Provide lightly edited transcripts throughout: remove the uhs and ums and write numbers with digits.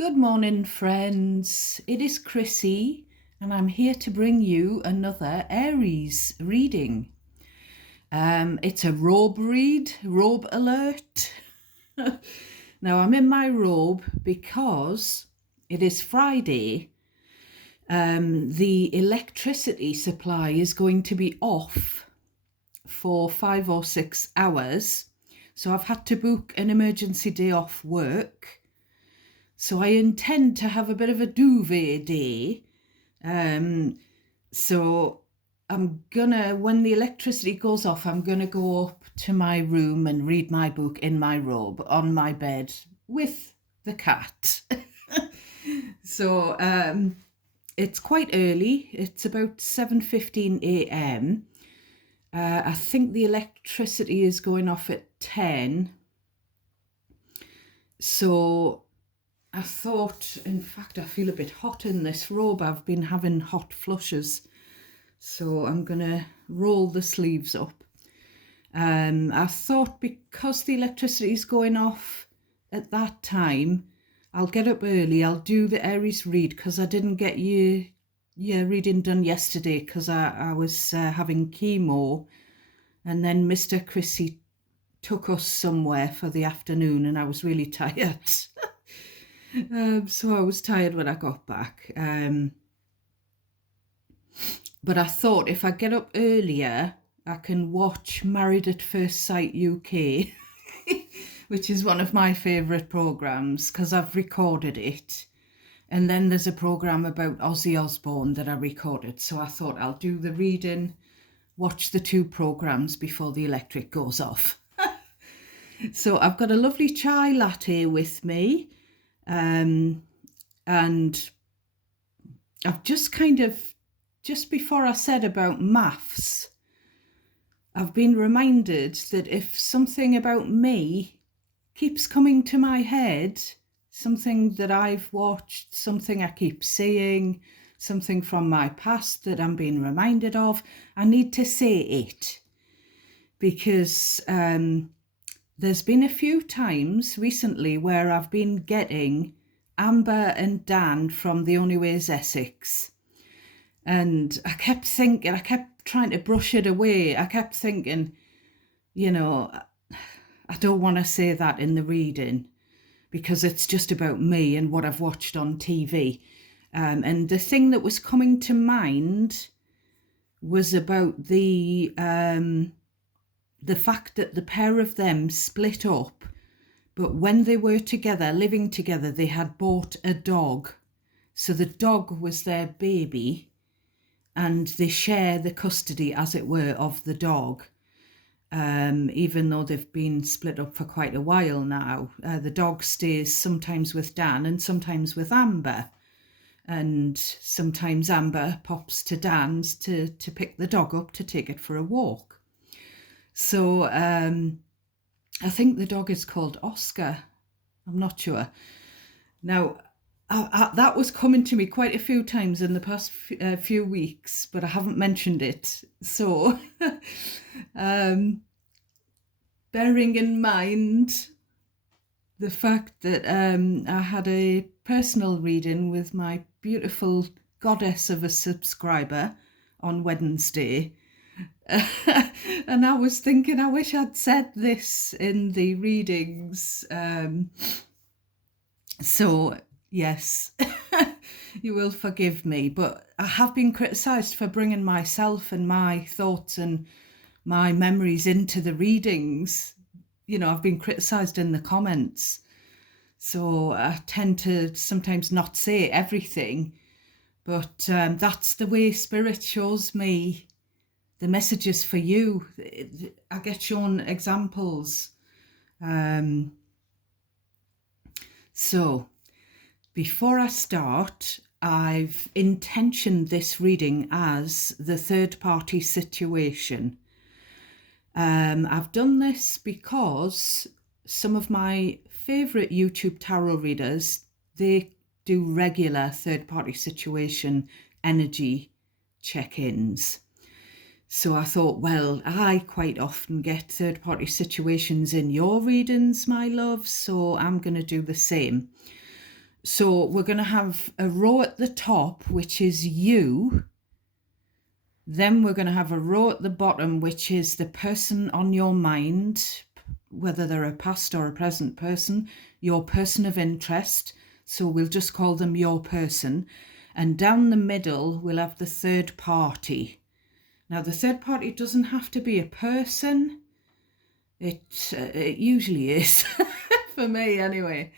Good morning, friends. It is Chrissy, and I'm here to bring you another Aries reading. It's a robe read, robe alert. Now, I'm in my robe because it is Friday. The electricity supply is going to be off for 5 or 6 hours. So I've had to book an emergency day off work. So I intend to have a bit of a duvet day. So I'm gonna, when the electricity goes off, I'm gonna go up to my room and read my book in my robe on my bed with the cat. So it's quite early. It's about 7:15 a.m. I think the electricity is going off at 10. So I thought, in fact, I feel a bit hot in this robe. I've been having hot flushes. So I'm going to roll the sleeves up. I thought because the electricity is going off at that time, I'll get up early. I'll do the Aries read because I didn't get your reading done yesterday because I was having chemo. And then Mr. Chrissy took us somewhere for the afternoon and I was really tired. So I was tired when I got back. But I thought if I get up earlier, I can watch Married at First Sight UK, which is one of my favourite programmes because I've recorded it. And then there's a programme about Ozzy Osbourne that I recorded. So I thought I'll do the reading, watch the two programmes before the electric goes off. So I've got a lovely chai latte with me. And I've just before I said about maths, I've been reminded that if something about me keeps coming to my head, something that I've watched, something I keep seeing, something from my past that I'm being reminded of, I need to say it. Because there's been a few times recently where I've been getting Amber and Dan from The Only Way is Essex. And I kept trying to brush it away. I kept thinking, I don't want to say that in the reading because it's just about me and what I've watched on TV. And the thing that was coming to mind was about the fact that the pair of them split up, but when they were together, living together, they had bought a dog. So the dog was their baby and they share the custody, as it were, of the dog. Even though they've been split up for quite a while now. The dog stays sometimes with Dan and sometimes with Amber. And sometimes Amber pops to Dan's to pick the dog up to take it for a walk. So I think the dog is called Oscar. I'm not sure. Now, that was coming to me quite a few times in the past few weeks, but I haven't mentioned it. So, bearing in mind the fact that I had a personal reading with my beautiful goddess of a subscriber on Wednesday, and I was thinking, I wish I'd said this in the readings. So, yes, you will forgive me, but I have been criticised for bringing myself and my thoughts and my memories into the readings. I've been criticised in the comments. So I tend to sometimes not say everything, but that's the way Spirit shows me the messages for you. I get shown examples. So before I start, I've intentioned this reading as the third party situation. I've done this because some of my favourite YouTube tarot readers, they do regular third party situation energy check-ins. So I thought, well, I quite often get third party situations in your readings, my love, so I'm going to do the same. So we're going to have a row at the top, which is you. Then we're going to have a row at the bottom, which is the person on your mind, whether they're a past or a present person, your person of interest. So we'll just call them your person. And down the middle, we'll have the third party. Now, the third party doesn't have to be a person. It usually is, for me anyway.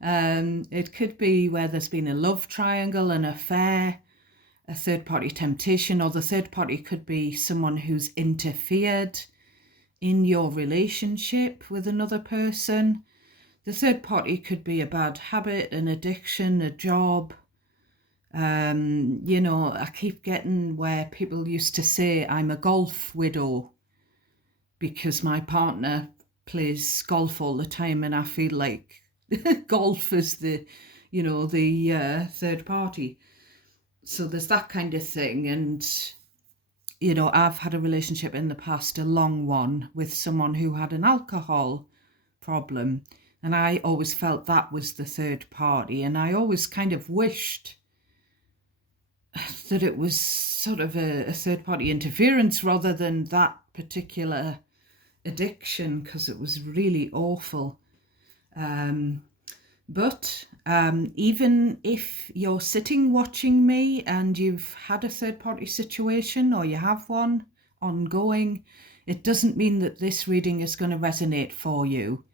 It could be where there's been a love triangle, an affair, a third party temptation, or the third party could be someone who's interfered in your relationship with another person. The third party could be a bad habit, an addiction, a job. I keep getting where people used to say, I'm a golf widow because my partner plays golf all the time, and I feel like golf is the third party. So there's that kind of thing. And I've had a relationship in the past, a long one, with someone who had an alcohol problem, and I always felt that was the third party, and I always kind of wished that it was sort of a third party interference rather than that particular addiction, because it was really awful. But even if you're sitting watching me and you've had a third party situation, or you have one ongoing, it doesn't mean that this reading is going to resonate for you.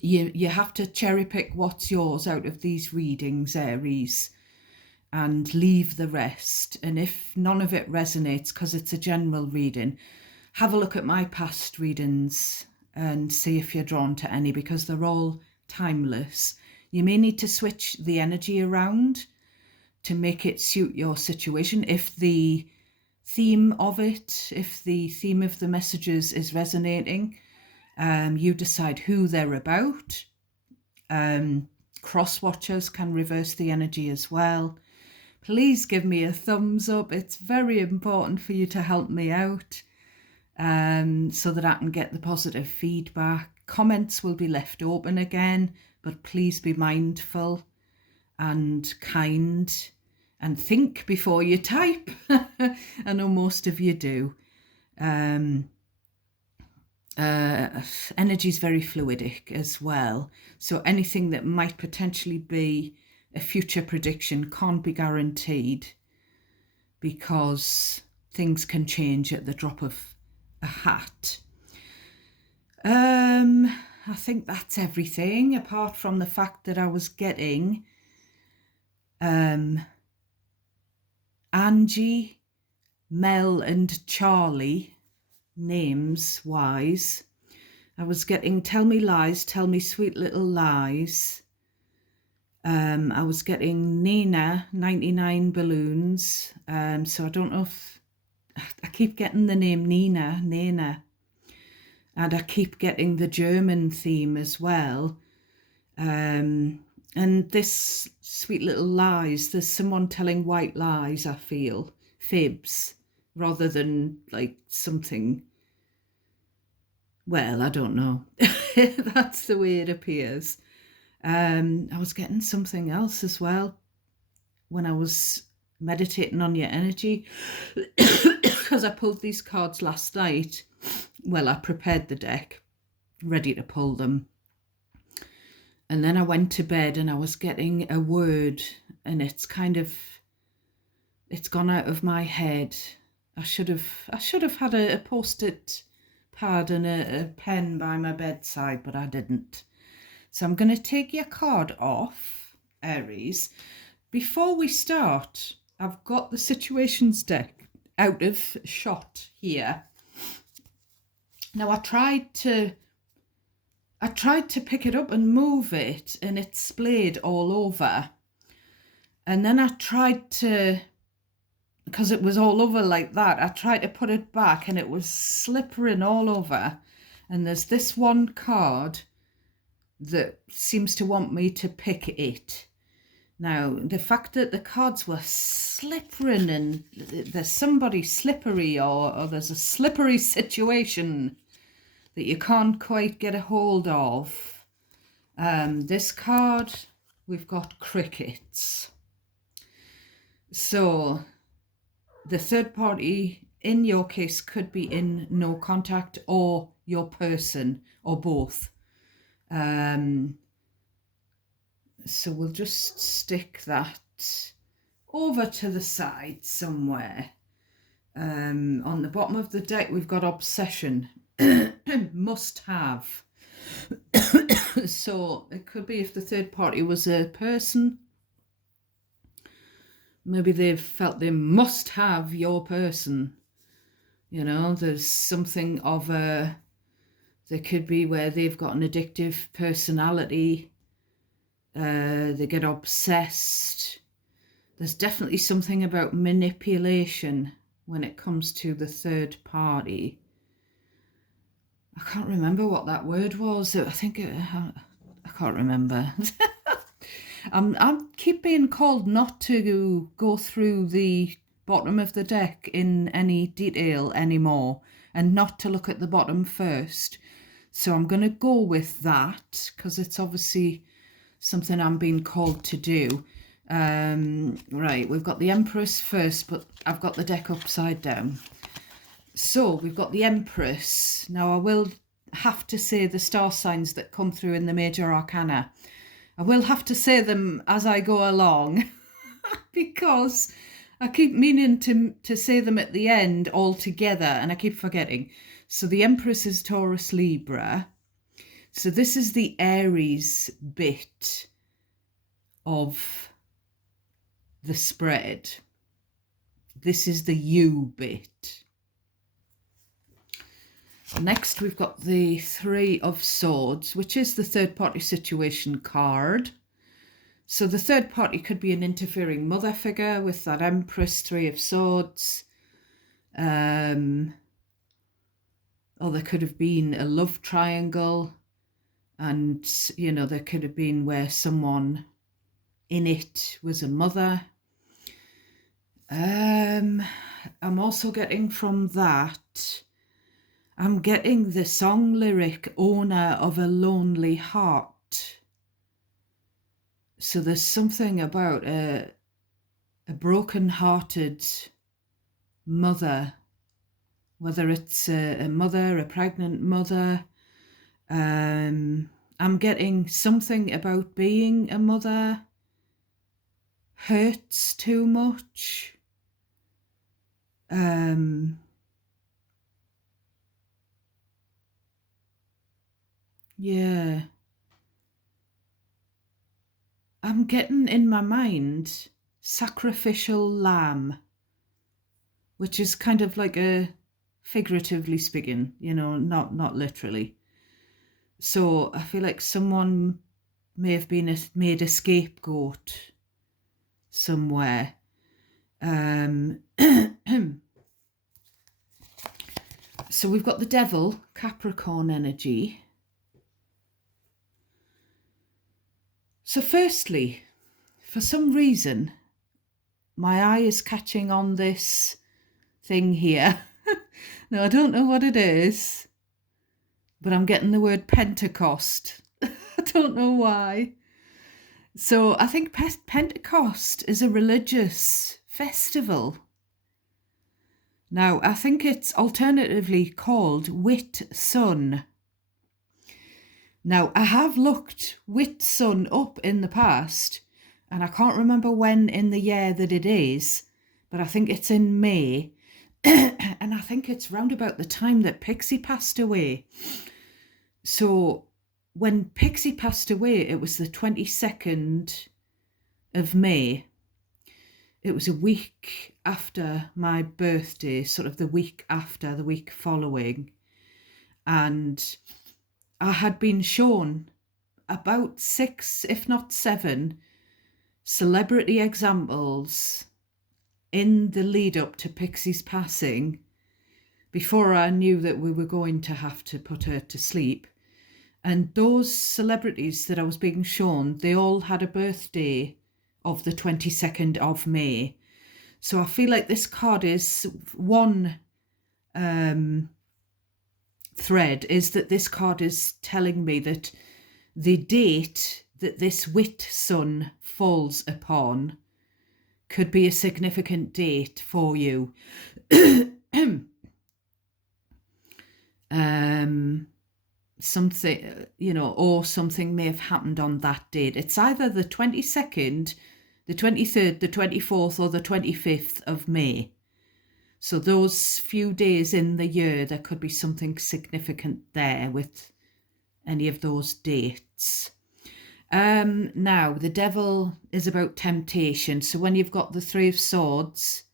You have to cherry pick what's yours out of these readings, Aries, and leave the rest. And if none of it resonates, because it's a general reading, have a look at my past readings and see if you're drawn to any, because they're all timeless. You may need to switch the energy around to make it suit your situation. If the theme of the messages is resonating, you decide who they're about. Cross watchers can reverse the energy as well. Please give me a thumbs up. It's very important for you to help me out, so that I can get the positive feedback. Comments will be left open again, but please be mindful and kind and think before you type. I know most of you do. Energy is very fluidic as well, so anything that might potentially be a future prediction can't be guaranteed, because things can change at the drop of a hat. I think that's everything, apart from the fact that I was getting Angie, Mel and Charlie, names wise. I was getting tell me lies, tell me sweet little lies. I was getting Nina, 99 balloons. So I don't know if I keep getting the name Nina. And I keep getting the German theme as well. And this sweet little lies, there's someone telling white lies, I feel, fibs, rather than like something, well, I don't know. That's the way it appears. I was getting something else as well when I was meditating on your energy, because I pulled these cards last night. Well, I prepared the deck, ready to pull them. And then I went to bed and I was getting a word, and it's gone out of my head. I should have had a post-it pad and a pen by my bedside, but I didn't. So I'm going to take your card off, Aries. Before we start, I've got the situations deck out of shot here. Now I tried to pick it up and move it, and it splayed all over. And then I tried to, because it was all over like that, I tried to put it back and it was slippering all over. And there's this one card that seems to want me to pick it. Now, the fact that the cards were slippering and there's somebody slippery, or there's a slippery situation that you can't quite get a hold of, This card, we've got crickets. So the third party in your case could be in no contact, or your person, or both. So we'll just stick that over to the side somewhere. On the bottom of the deck, we've got obsession. Must have. So it could be if the third party was a person, maybe they've felt they must have your person. You know, there's something of a, there could be where they've got an addictive personality. They get obsessed. There's definitely something about manipulation when it comes to the third party. I can't remember what that word was. I think I can't remember. I keep being called not to go through the bottom of the deck in any detail anymore, and not to look at the bottom first. So I'm going to go with that, because it's obviously something I'm being called to do. Right, we've got the Empress first, but I've got the deck upside down. So we've got the Empress. Now I will have to say the star signs that come through in the major arcana. I will have to say them as I go along because I keep meaning to say them at the end all together and I keep forgetting. So the Empress is Taurus Libra. So this is the Aries bit of the spread. This is the you bit. Next, we've got the Three of Swords, which is the third party situation card. So the third party could be an interfering mother figure with that Empress, Three of Swords. Or there could have been a love triangle. And, you know, there could have been where someone in it was a mother. I'm also getting from that, I'm getting the song lyric, owner of a lonely heart. So there's something about a broken-hearted mother, whether it's a mother, a pregnant mother. I'm getting something about being a mother hurts too much. Yeah. I'm getting in my mind sacrificial lamb, which is kind of like a figuratively speaking, you know, not literally. So I feel like someone may have been made a scapegoat somewhere. So we've got the Devil, Capricorn energy. So firstly, for some reason, my eye is catching on this thing here. Now, I don't know what it is, but I'm getting the word Pentecost. I don't know why. So I think Pentecost is a religious festival. Now, I think it's alternatively called Whitsun. Now, I have looked Whitsun up in the past, and I can't remember when in the year that it is, but I think it's in May. And I think it's round about the time that Pixie passed away. So when Pixie passed away, it was the 22nd of May. It was a week after my birthday, sort of the week after, the week following. And I had been shown about 6, if not 7, celebrity examples in the lead up to Pixie's passing, before I knew that we were going to have to put her to sleep. And those celebrities that I was being shown, they all had a birthday of the 22nd of May. So I feel like this card is one thread, is that this card is telling me that the date that this Whitsun falls upon could be a significant date for you. Something, or something may have happened on that date. It's either the 22nd, the 23rd, the 24th, or the 25th of May. So those few days in the year, there could be something significant there with any of those dates. Now, the devil is about temptation. So when you've got the Three of Swords,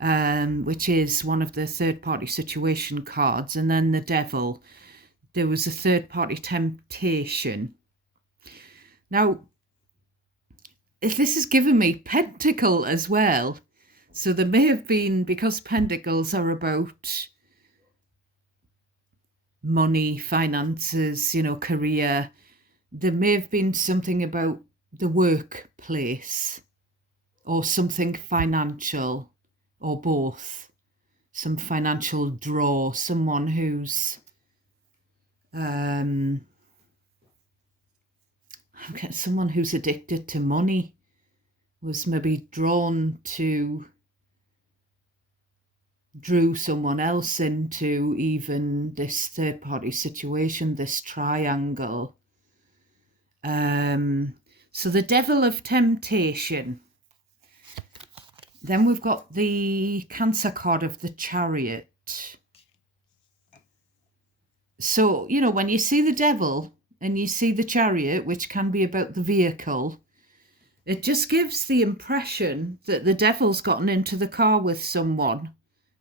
which is one of the third-party situation cards, and then the devil, there was a third-party temptation. Now, if this has given me Pentacle as well, so there may have been, because Pentacles are about money, finances, career, there may have been something about the workplace or something financial, or both. Some financial draw, someone who's someone who's addicted to money was maybe drew someone else into even this third-party situation, this triangle. So the devil of temptation. Then we've got the Cancer card of the Chariot. So, when you see the devil and you see the Chariot, which can be about the vehicle, it just gives the impression that the devil's gotten into the car with someone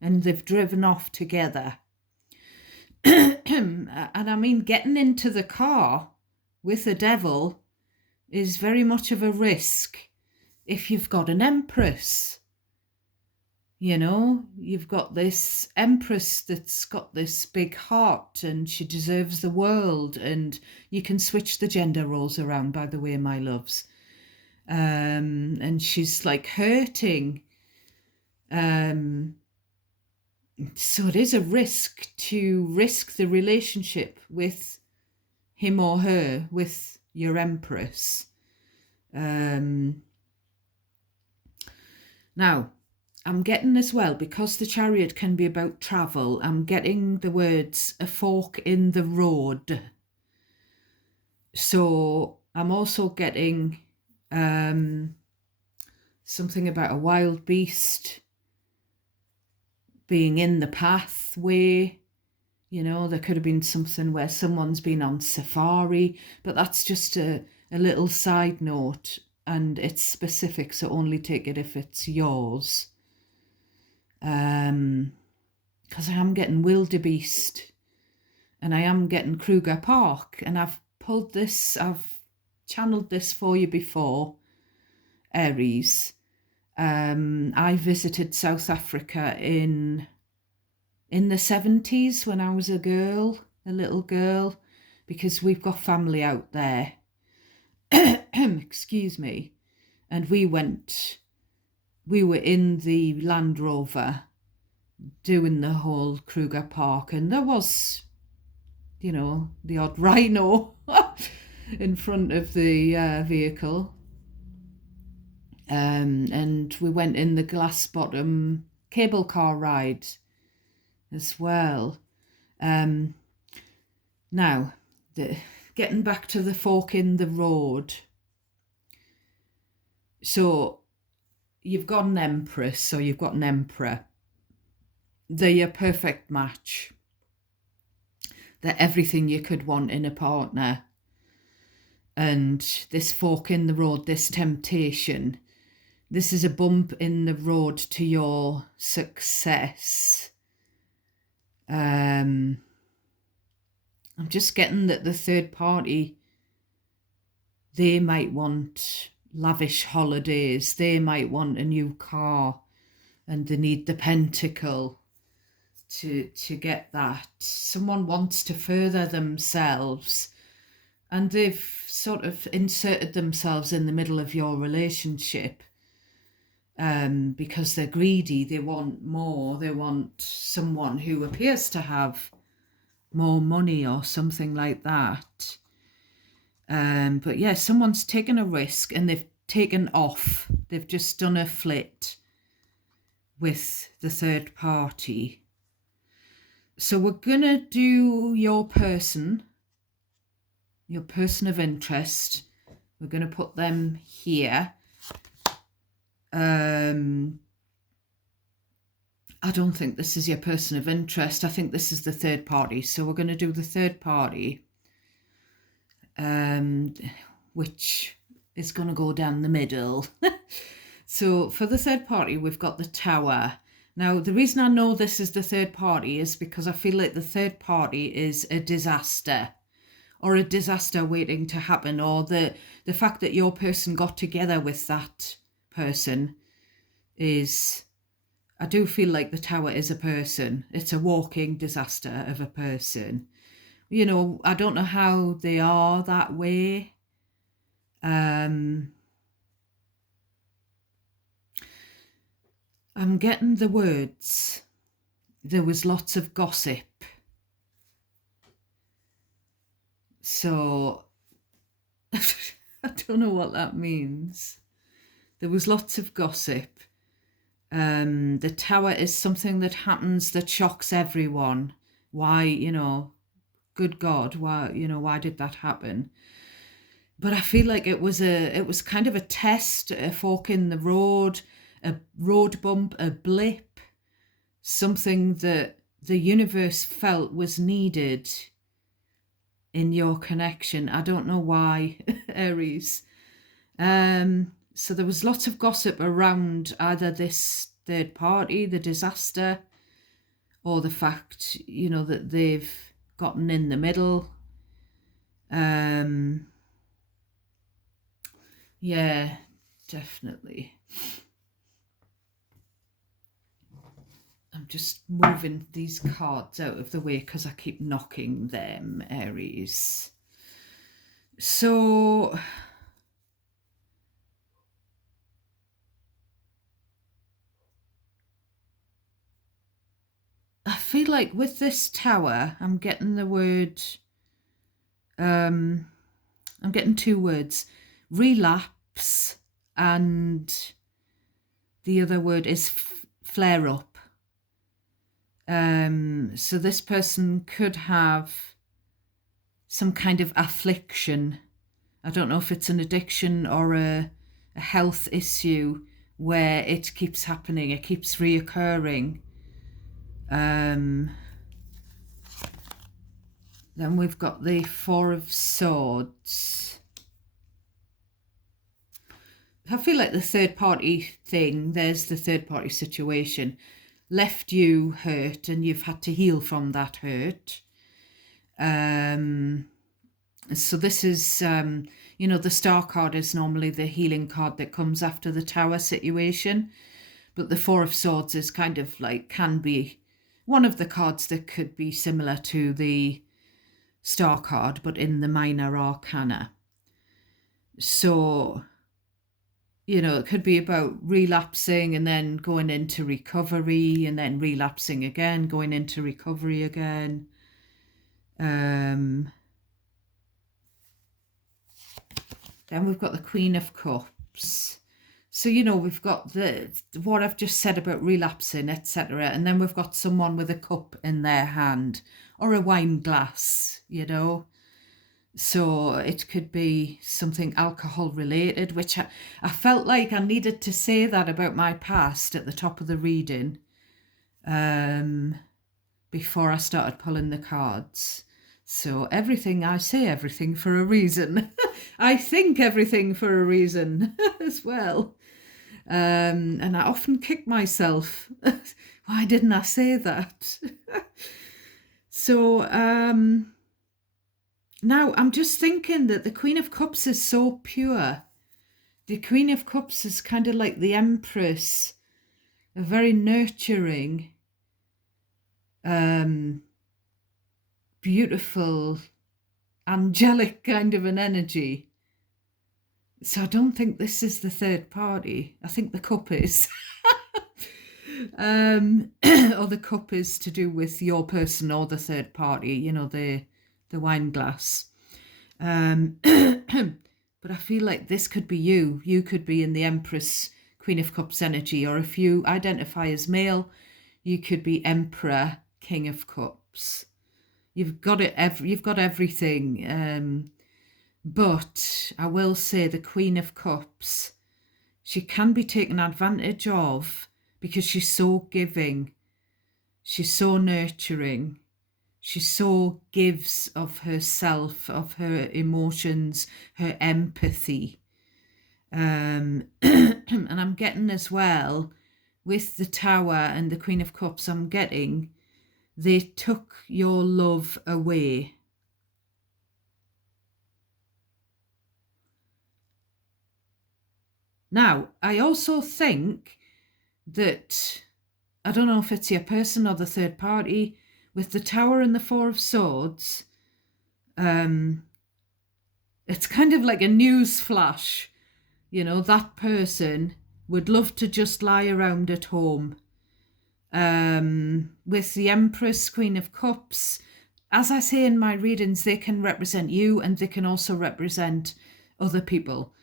and they've driven off together. And I mean, getting into the car with the devil is very much of a risk if you've got an Empress. You've got this Empress that's got this big heart and she deserves the world, and you can switch the gender roles around, by the way, my loves. And she's like hurting. So it is a risk to risk the relationship with him or her, with your Empress. Now, I'm getting as well, because the Chariot can be about travel, I'm getting the words a fork in the road. So I'm also getting something about a wild beast being in the pathway. There could have been something where someone's been on safari, but that's just a little side note, and it's specific, so only take it if it's yours. Because I am getting wildebeest and I am getting Kruger Park, and I've channeled this for you before, Aries. I visited South Africa in the 70s when I was a little girl, because we've got family out there. Excuse me. And we were in the Land Rover doing the whole Kruger Park, and there was, the odd rhino in front of the vehicle. And we went in the glass bottom cable car ride as well. Now, getting back to the fork in the road. So you've got an Empress, or you've got an Emperor. They're your perfect match. They're everything you could want in a partner. And this fork in the road, this temptation, this is a bump in the road to your success. I'm just getting that the third party, they might want lavish holidays, they might want a new car, and they need the Pentacle to get that. Someone wants to further themselves, and they've sort of inserted themselves in the middle of your relationship, because they're greedy, they want more, they want someone who appears to have more money or something like that. But yeah, someone's taken a risk and they've taken off. They've just done a flit with the third party. So we're going to do your person of interest. We're going to put them here. I don't think this is your person of interest. I think this is the third party. So we're going to do the third party, which is going to go down the middle. So for the third party, we've got the Tower. Now, the reason I know this is the third party is because I feel like the third party is a disaster, or a disaster waiting to happen, or the fact that your person got together with that person is, I do feel like the Tower is a person. It's a walking disaster of a person. You know, I don't know how they are that way. I'm getting the words, there was lots of gossip. So I don't know what that means. There was lots of gossip. The Tower is something that happens that shocks everyone. Why, you know, good God, why, you know, why did that happen? But I feel like it was kind of a test, a fork in the road, a road bump, a blip, something that the universe felt was needed in your connection. I don't know why, Aries. So there was lots of gossip around either this third party, the disaster, or the fact, you know, that they've gotten in the middle. Yeah, definitely. I'm just moving these cards out of the way because I keep knocking them, Aries. So I feel like with this Tower, I'm getting the word, I'm getting two words, relapse, and the other word is flare up. So this person could have some kind of affliction. I don't know if it's an addiction or a health issue where it keeps happening, it keeps reoccurring. Then we've got the Four of Swords. I feel like the third party thing, there's the third party situation, left you hurt and you've had to heal from that hurt. So this is, you know, the Star card is normally the healing card that comes after the Tower situation. But the Four of Swords is kind of like, can be one of the cards that could be similar to the Star card, but in the minor arcana. So, you know, it could be about relapsing and then going into recovery and then relapsing again, going into recovery again. Then we've got the Queen of Cups. So, you know, we've got what I've just said about relapsing, etc. And then we've got someone with a cup in their hand or a wine glass, you know. So it could be something alcohol related, which I felt like I needed to say that about my past at the top of the reading before I started pulling the cards. So everything I say, everything for a reason. I think everything for a reason as well. And I often kick myself. Why didn't I say that? So now I'm just thinking that the Queen of Cups is so pure. The Queen of Cups is kind of like the Empress, a very nurturing, beautiful, angelic kind of an energy. So I don't think this is the third party. I think the cup is. Or the cup is to do with your person or the third party, you know, the wine glass. But I feel like this could be you. You could be in the Empress, Queen of Cups energy, or if you identify as male, you could be Emperor, King of Cups. You've got it. You've got everything. But I will say the Queen of Cups, she can be taken advantage of because she's so giving. She's so nurturing. She so gives of herself, of her emotions, her empathy. And I'm getting as well with the Tower and the Queen of Cups, I'm getting they took your love away. Now, I also think that, I don't know if it's your person or the third party, with the Tower and the Four of Swords, it's kind of like a news flash. You know, that person would love to just lie around at home. With the Empress, Queen of Cups, as I say in my readings, they can represent you and they can also represent other people.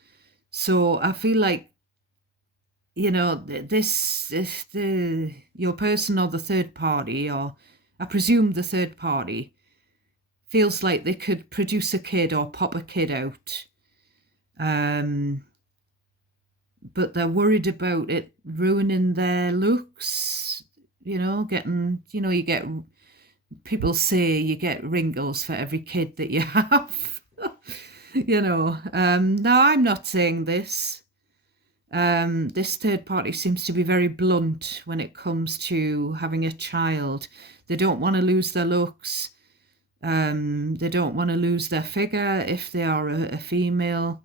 So I feel like, you know, your person or the third party, or I presume the third party, feels like they could produce a kid or pop a kid out. But they're worried about it ruining their looks, you know, getting, you know, you get, people say you get wrinkles for every kid that you have. You know, now I'm not saying this. This third party seems to be very blunt when it comes to having a child. They don't want to lose their looks. They don't want to lose their figure if they are a female.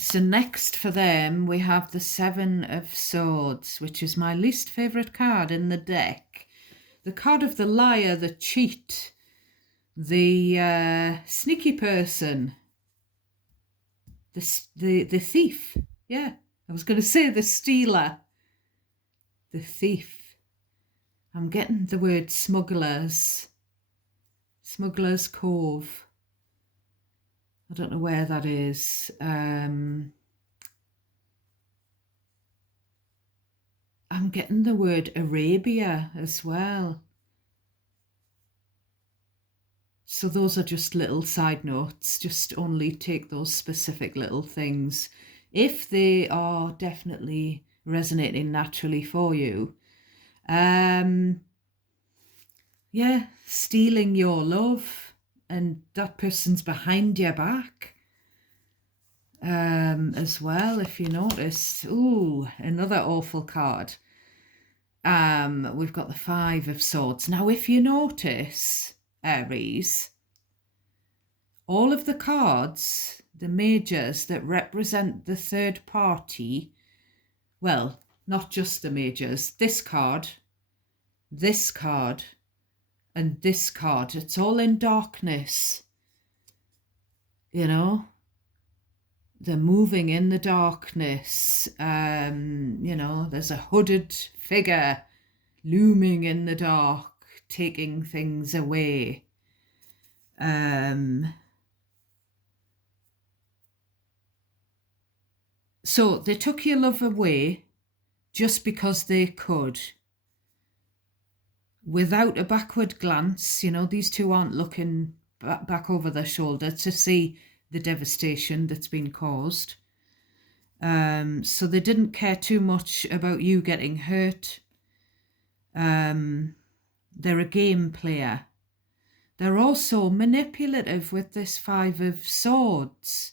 So next for them, we have the Seven of Swords, which is my least favourite card in the deck. The card of the liar, the cheat, the sneaky person, the thief. Yeah, I was going to say the stealer, the thief. I'm getting the word smugglers, Smuggler's Cove. I don't know where that is. I'm getting the word Arabia as well. So those are just little side notes. Just only take those specific little things if they are definitely resonating naturally for you. Yeah, stealing your love, and that person's behind your back. As well, if you notice. Ooh, another awful card. We've got the Five of Swords. Now, if you notice, Aries, all of the cards, the majors that represent the third party, well, not just the majors, this card, and this card, it's all in darkness. You know, they're moving in the darkness. You know, there's a hooded figure looming in the dark, taking things away. So they took your love away just because they could. Without a backward glance, you know, these two aren't looking back over their shoulder to see the devastation that's been caused. So they didn't care too much about you getting hurt. They're a game player. They're also manipulative with this Five of Swords.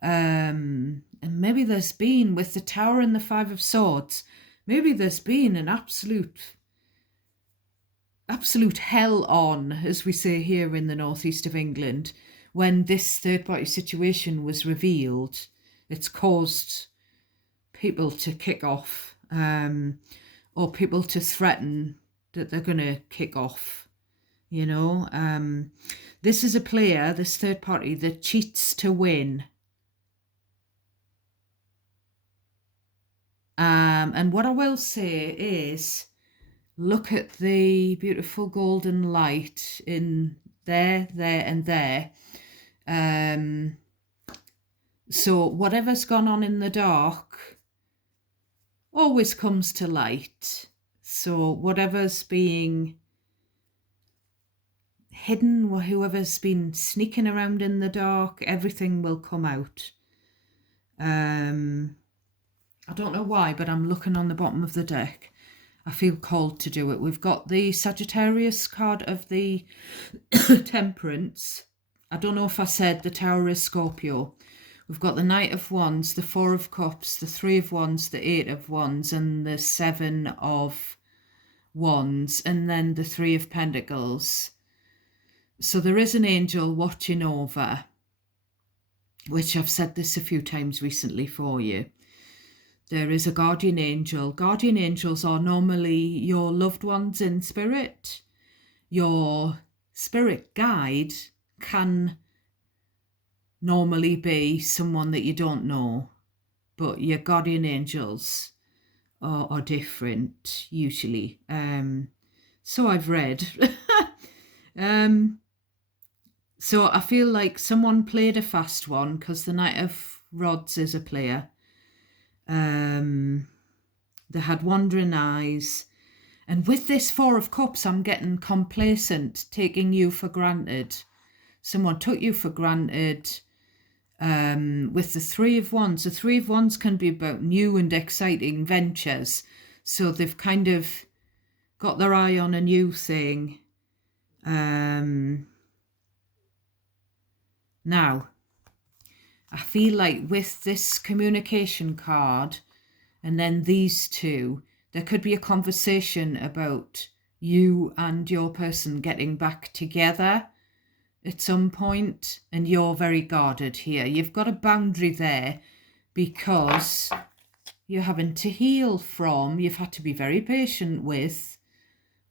And maybe there's been, with the Tower and the Five of Swords, maybe there's been an absolute hell on, as we say here in the northeast of England, when this third-party situation was revealed. It's caused people to kick off, or people to threaten that they're going to kick off. You know, this is a player, this third party, that cheats to win. And what I will say is, look at the beautiful golden light in there, and there. So whatever's gone on in the dark always comes to light. So whatever's being hidden, or whoever's been sneaking around in the dark, everything will come out. I don't know why, but I'm looking on the bottom of the deck. I feel called to do it. We've got the Sagittarius card of the Temperance. I don't know if I said the Tower is Scorpio. We've got the Knight of Wands, the Four of Cups, the Three of Wands, the Eight of Wands, and the Seven of Wands, and then the Three of Pentacles. So there is an angel watching over, which I've said this a few times recently for you. There is a guardian angel. Guardian angels are normally your loved ones in spirit. Your spirit guide can normally be someone that you don't know, but your guardian angels are different usually. So I've read. So I feel like someone played a fast one, because the Knight of Rods is a player. They had wandering eyes. And with this Four of Cups, I'm getting complacent, taking you for granted. Someone took you for granted. With the Three of Wands, the Three of Wands can be about new and exciting ventures. So they've kind of got their eye on a new thing. Now, I feel like with this communication card and then these two, there could be a conversation about you and your person getting back together at some point, and you're very guarded here. You've got a boundary there because you're having to heal from, you've had to be very patient with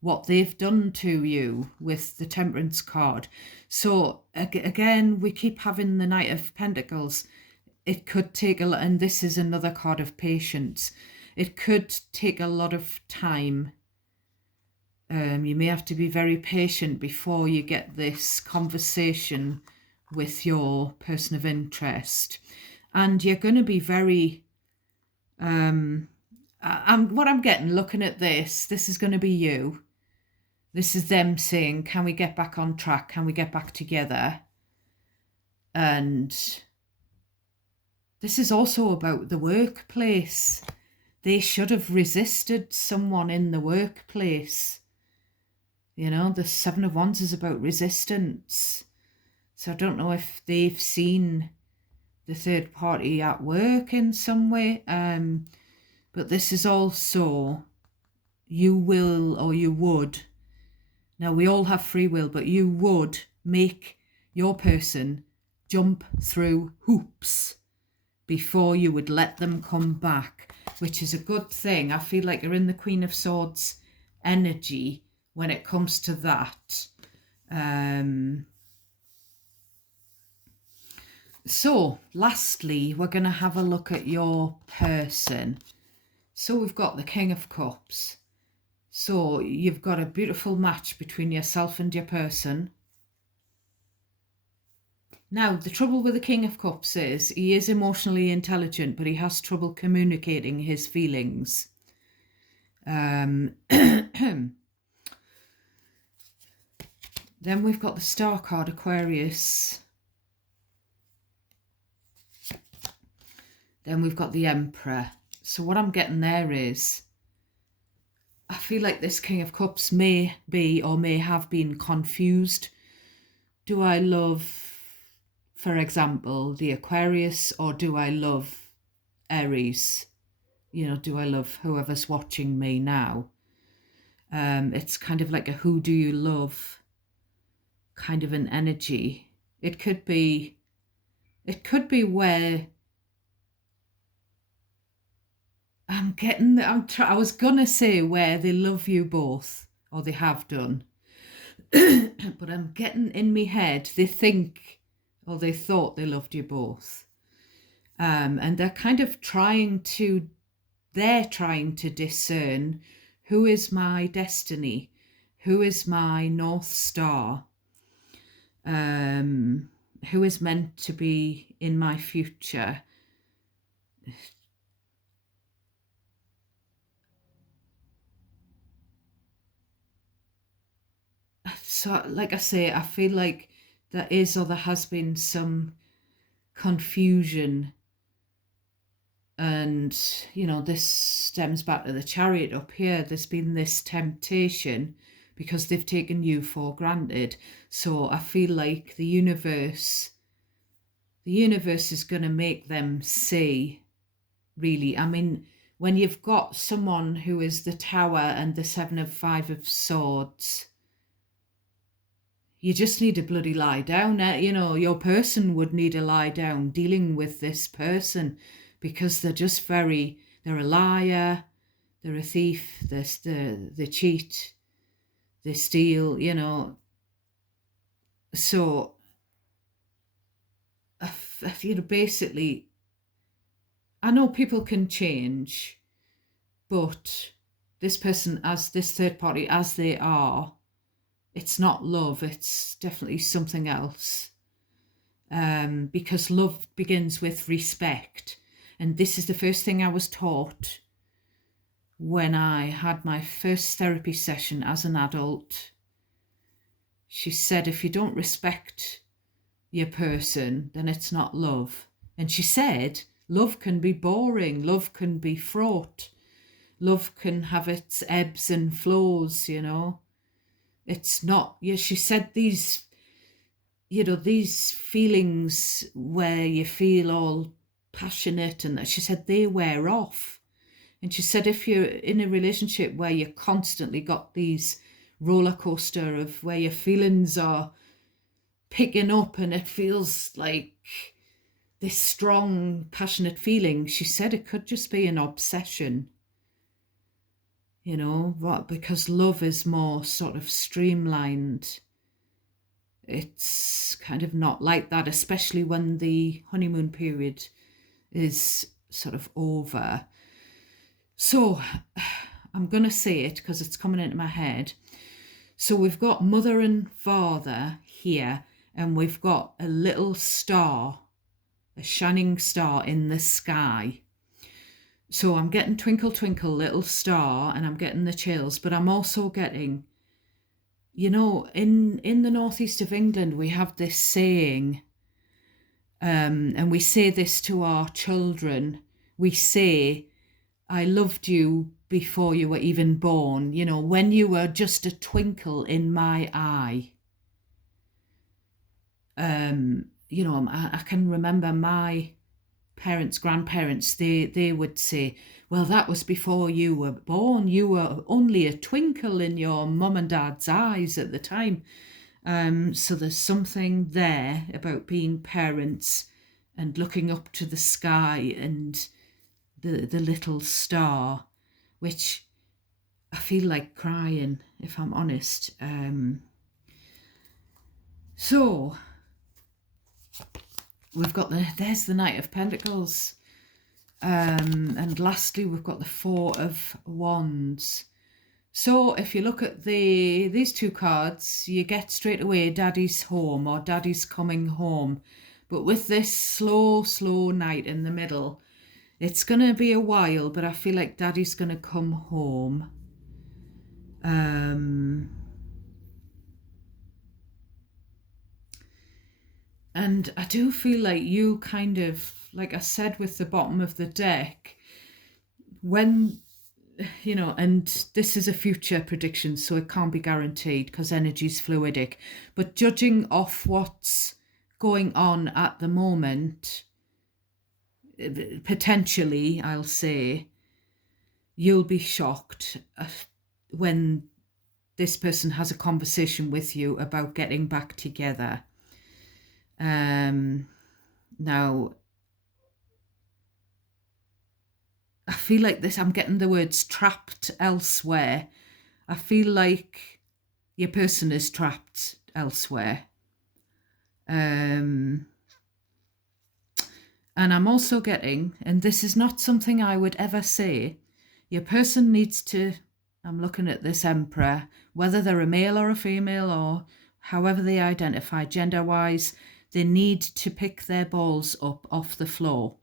what they've done to you with the Temperance card. So again, we keep having the Knight of Pentacles. It could take a lot, and this is another card of patience. It could take a lot of time. You may have to be very patient before you get this conversation with your person of interest. And you're going to be very, what I'm getting, looking at this is going to be you. This is them saying, can we get back on track? Can we get back together? And this is also about the workplace. They should have resisted someone in the workplace. You know, the Seven of Wands is about resistance. So I don't know if they've seen the third party at work in some way. But this is also, you will or you would. Now, we all have free will, but you would make your person jump through hoops before you would let them come back, which is a good thing. I feel like you're in the Queen of Swords energy when it comes to that. So, lastly, we're going to have a look at your person. So we've got the King of Cups. So you've got a beautiful match between yourself and your person. Now, the trouble with the King of Cups is he is emotionally intelligent, but he has trouble communicating his feelings. Then we've got the Star card, Aquarius. Then we've got the Emperor. So what I'm getting there is, I feel like this King of Cups may be or may have been confused. Do I love, for example, the Aquarius, or do I love Aries? You know, do I love whoever's watching me now? It's kind of like a who do you love kind of an energy. It could be where I was gonna say where they love you both, or they have done. But I'm getting in my head, they think, or they thought they loved you both. And they're trying to discern who is my destiny, who is my North Star, who is meant to be in my future. So, like I say, I feel like there is or there has been some confusion. And, this stems back to the chariot up here. There's been this temptation because they've taken you for granted. So I feel like the universe is going to make them see, really. I mean, when you've got someone who is the Tower and the Five of Swords, you just need to bloody lie down. Your person would need to lie down dealing with this person, because they're a liar, they're a thief, they cheat, they steal. So, basically, I know people can change, but this person, as this third party, as they are, it's not love, it's definitely something else. Because love begins with respect. And this is the first thing I was taught when I had my first therapy session as an adult. She said, if you don't respect your person, then it's not love. And she said, love can be boring, love can be fraught, love can have its ebbs and flows, It's not, she said these feelings where you feel all passionate, and she said they wear off. And she said if you're in a relationship where you constantly got these roller coaster of where your feelings are picking up and it feels like this strong, passionate feeling, she said it could just be an obsession. Because love is more sort of streamlined. It's kind of not like that, especially when the honeymoon period is sort of over. So I'm going to say it because it's coming into my head. So we've got mother and father here, and we've got a little star, a shining star in the sky. So I'm getting twinkle, twinkle, little star, and I'm getting the chills, but I'm also getting, in the northeast of England, we have this saying, and we say this to our children. We say, I loved you before you were even born, when you were just a twinkle in my eye. I can remember my parents, grandparents, they would say, well, that was before you were born. You were only a twinkle in your mum and dad's eyes at the time. So there's something there about being parents and looking up to the sky and the little star, which I feel like crying, if I'm honest. So we've got there's the Knight of Pentacles. And lastly, we've got the Four of Wands. So if you look at these two cards, you get straight away Daddy's home or Daddy's coming home. But with this slow Knight in the middle, it's going to be a while, but I feel like Daddy's going to come home. And I do feel like you kind of, like I said with the bottom of the deck, when, and this is a future prediction, so it can't be guaranteed because energy's fluidic, but judging off what's going on at the moment, potentially, I'll say, you'll be shocked when this person has a conversation with you about getting back together. Now, I feel like this, I'm getting the words trapped elsewhere. I feel like your person is trapped elsewhere. And I'm also getting, and this is not something I would ever say, your person needs to I'm looking at this Emperor, whether they're a male or a female or however they identify gender-wise, they need to pick their balls up off the floor.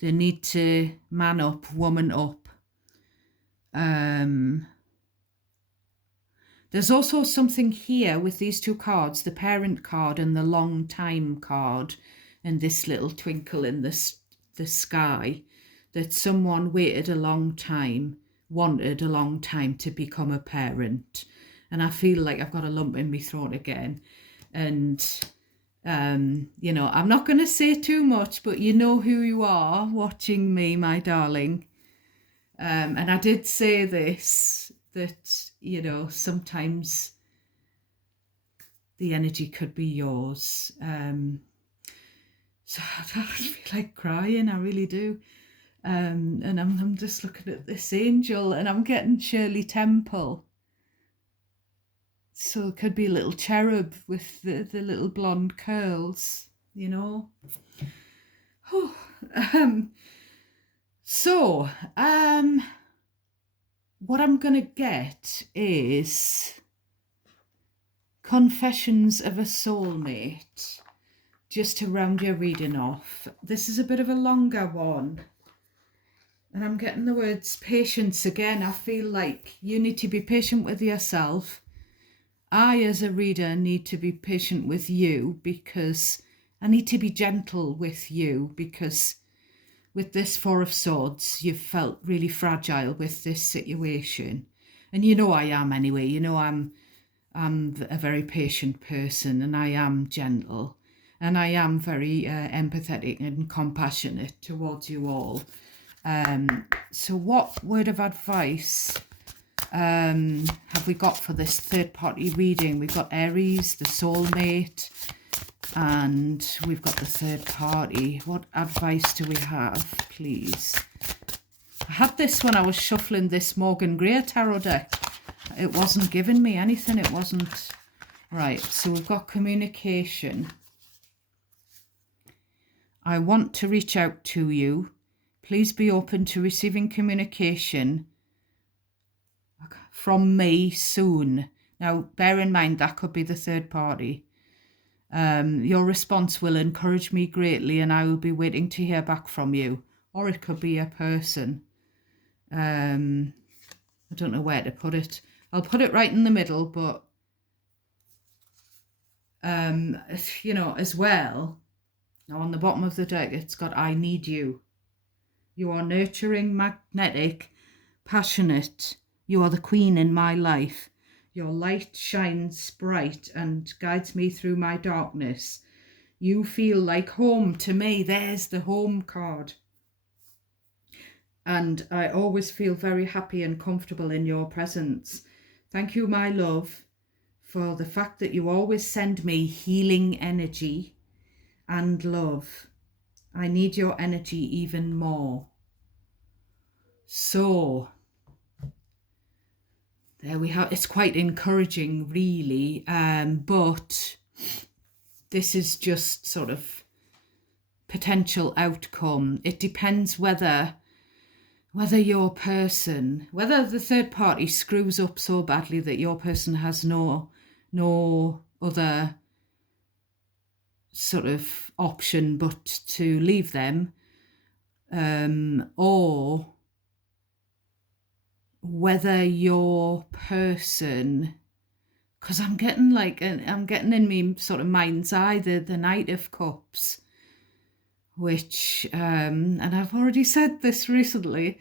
They need to man up, woman up. There's also something here with these two cards, the parent card and the long time card, and this little twinkle in the sky, that someone waited a long time, wanted a long time to become a parent. And I feel like I've got a lump in my throat again. And, you know, I'm not going to say too much, but you know who you are watching me, my darling. And I did say this, that, you know, sometimes the energy could be yours. So I feel like crying, I really do. And I'm just looking at this angel and I'm getting Shirley Temple. So it could be a little cherub with the little blonde curls, you know. So, what I'm going to get is Confessions of a Soulmate, just to round your reading off. This is a bit of a longer one. And I'm getting the words patience again. I feel like you need to be patient with yourself. I, as a reader, need to be patient with you, because I need to be gentle with you, because with this Four of Swords, you've felt really fragile with this situation. And you know I am anyway. You know I'm a very patient person, and I am gentle, and I am very empathetic and compassionate towards you all. So what word of advice have we got for this third party reading? We've got Aries, the soulmate, and we've got the third party. What advice do we have, please? I had this when I was shuffling this Morgan Greer tarot deck. It wasn't giving me anything. It wasn't. Right, so we've got communication. I want to reach out to you. Please be open to receiving communication from me soon. Now, bear in mind, that could be the third party. Your response will encourage me greatly, and I will be waiting to hear back from you. Or it could be a person. I don't know where to put it. I'll put it right in the middle, but, you know, as well, now on the bottom of the deck, it's got, I need you. You are nurturing, magnetic, passionate. You are the queen in my life. Your light shines bright and guides me through my darkness. You feel like home to me. There's the home card. And I always feel very happy and comfortable in your presence. Thank you, my love, for the fact that you always send me healing energy and love. I need your energy even more. So there we have. It's quite encouraging, really, but this is just sort of potential outcome. It depends whether your person, whether the third party screws up so badly that your person has no other sort of option but to leave them, or whether your person, because I'm getting in me sort of mind's eye the Knight of Cups, which, and I've already said this recently,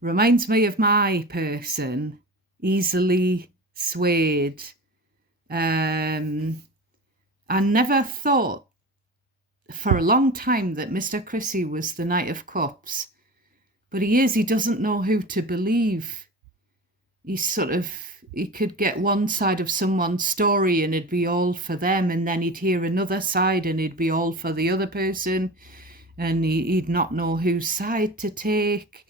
reminds me of my person, easily swayed. I never thought for a long time that Mr. Chrissy was the Knight of Cups, but he doesn't know who to believe. He could get one side of someone's story and it'd be all for them, and then he'd hear another side and it'd be all for the other person, and he'd not know whose side to take.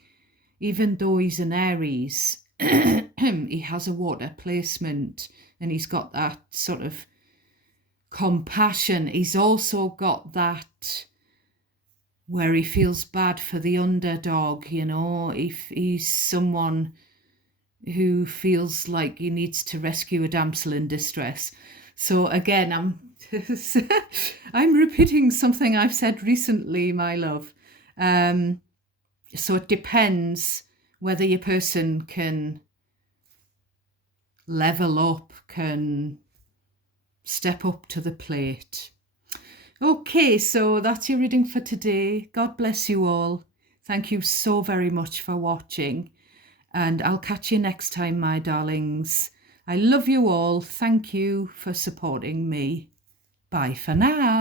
Even though he's an Aries, he has a water placement and he's got that sort of compassion. He's also got that where he feels bad for the underdog, you know, if he's someone who feels like he needs to rescue a damsel in distress. So again, I'm repeating something I've said recently, my love. So it depends whether your person can level up, can step up to the plate. Okay, so that's your reading for today. God bless you all. Thank you so very much for watching, and I'll catch you next time, my darlings. I love you all. Thank you for supporting me. Bye for now.